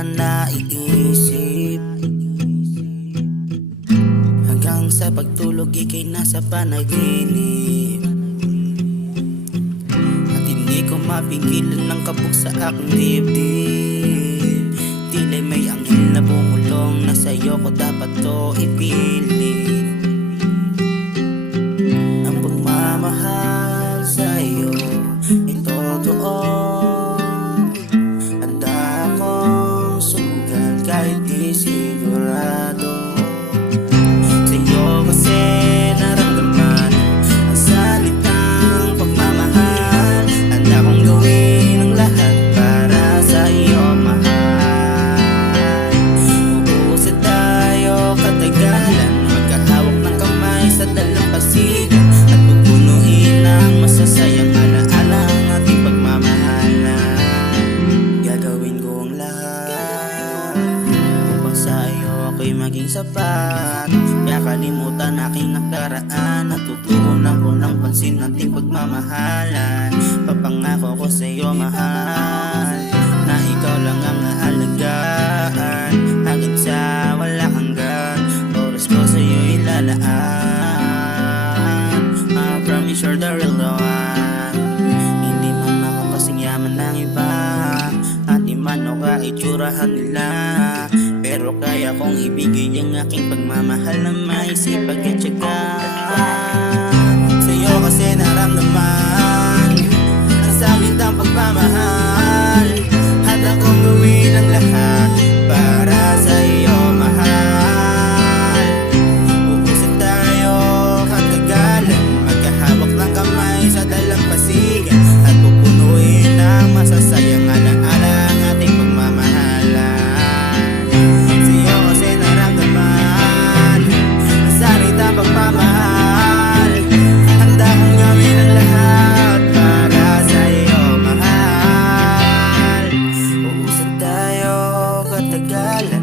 ka naiisip, hanggang sa pagtulog ika'y nasa panaginip. At hindi ko mapigilan ng kabog sa aking dibdib. Tila'y may anghel na bumulong na sa'yo ko dapat to ipilit. Ang pagmamahal sa'yo ay totoo. Handa akong sugal kahit di sigurado. Sa'yo kasi naramdaman ang salitang pagmamahal. Handa kong gawin ang lahat para sa iyo, mahal. Uusad tayo katagalan, magkahawak ng kamay sa dalampasigan, at pupunuin ng masasayang alaala ang ating pagmamahalan. Gagawin ko ang lahat upang sa iyo ako'y maging sapat. Kaya kalimutan aking nakaraan at tutuunan ko ng pansin ating pagmamahalan. Papangako ko sa iyo, mahal, na ikaw lang ang aalagaan hanggang sa walang hanggan. Oras ko sa iyo ilalaan. I promise you're the real one. Hindi man ako kasing yaman ng iba, at di man o kaitsurahan nila, pero kaya kong ibigay ang aking pagmamahal na may sipag at tiyaga. Sa'yo kasi naramdaman ang salitang pagmamahal. Handa kong gawin ang lahat para sa iyo, mahal. Uusad tayo katagalan, magkahawak ng kamay sa dalampasigan, at pupunuin ng masasayang alaala ang ating pagmamahalan. Sa'yo kasi naramdaman ang salitang pagmamahal. Handa kong gawin ang lahat para sa iyo, mahal. Uusad tayo katagalan,